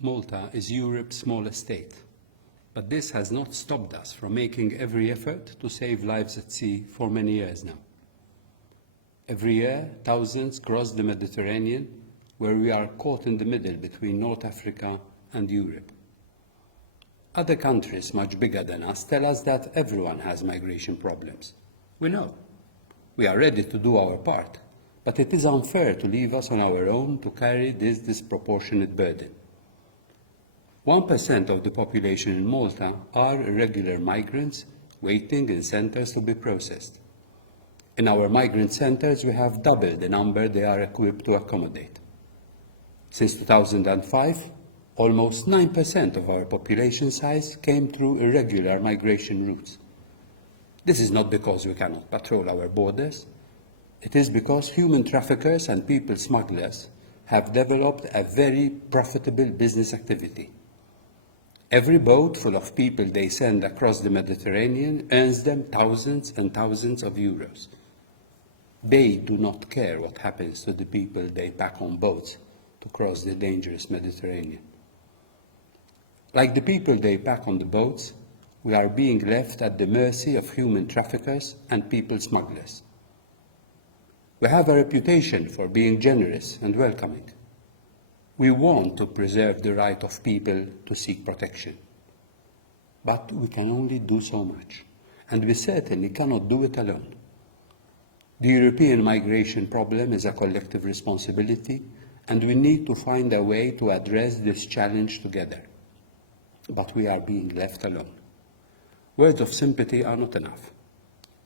Malta is Europe's smallest state, but this has not stopped us from making every effort to save lives at sea for many years now. Every year, thousands cross the Mediterranean, where we are caught in the middle between North Africa and Europe. Other countries much bigger than us tell us that everyone has migration problems. We know. We are ready to do our part, but it is unfair to leave us on our own to carry this disproportionate burden. 1% of the population in Malta are irregular migrants waiting in centres to be processed. In our migrant centres, we have double the number they are equipped to accommodate. Since 2005, almost 9% of our population size came through irregular migration routes. This is not because we cannot patrol our borders. It is because human traffickers and people smugglers have developed a very profitable business activity. Every boat full of people they send across the Mediterranean earns them thousands and thousands of euros. They do not care what happens to the people they pack on boats to cross the dangerous Mediterranean. Like the people they pack on the boats, we are being left at the mercy of human traffickers and people smugglers. We have a reputation for being generous and welcoming. We want to preserve the right of people to seek protection. But we can only do so much, and we certainly cannot do it alone. The European migration problem is a collective responsibility, and we need to find a way to address this challenge together. But we are being left alone. Words of sympathy are not enough.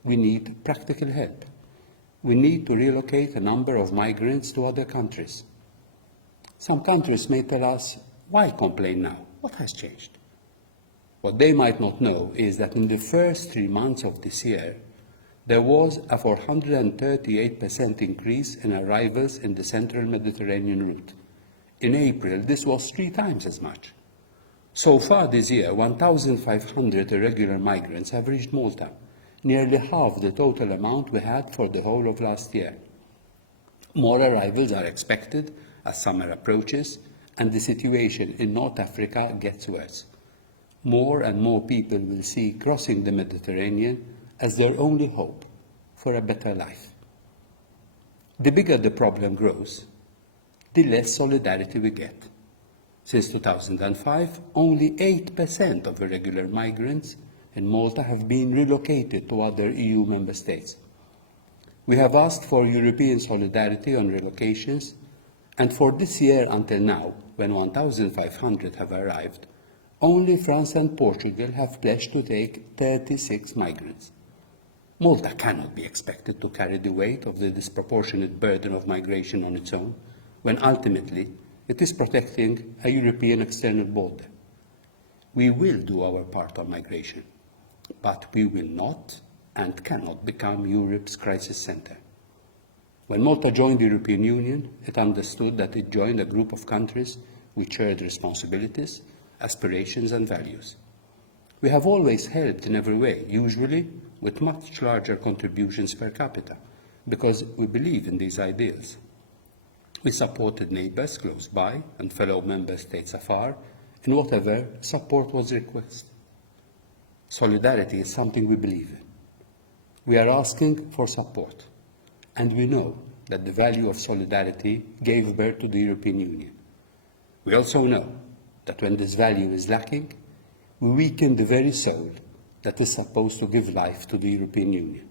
We need practical help. We need to relocate a number of migrants to other countries. Some countries may tell us, why complain now? What has changed? What they might not know is that in the first 3 months of this year, there was a 438% increase in arrivals in the central Mediterranean route. In April, this was 3 times as much. So far this year, 1,500 irregular migrants have reached Malta, nearly half the total amount we had for the whole of last year. More arrivals are expected as summer approaches and the situation in North Africa gets worse. More and more people will see crossing the Mediterranean as their only hope for a better life. The bigger the problem grows, the less solidarity we get. Since 2005, only 8% of irregular migrants in Malta have been relocated to other EU member states. We have asked for European solidarity on relocations, and for this year until now, when 1,500 have arrived, only France and Portugal have pledged to take 36 migrants. Malta cannot be expected to carry the weight of the disproportionate burden of migration on its own, when ultimately it is protecting a European external border. We will do our part on migration, but we will not and cannot become Europe's crisis centre. When Malta joined the European Union, it understood that it joined a group of countries which shared responsibilities, aspirations and values. We have always helped in every way, usually with much larger contributions per capita, because we believe in these ideals. We supported neighbours close by and fellow member states afar in whatever support was requested. Solidarity is something we believe in. We are asking for support, and we know that the value of solidarity gave birth to the European Union. We also know that when this value is lacking, we weaken the very soul that is supposed to give life to the European Union.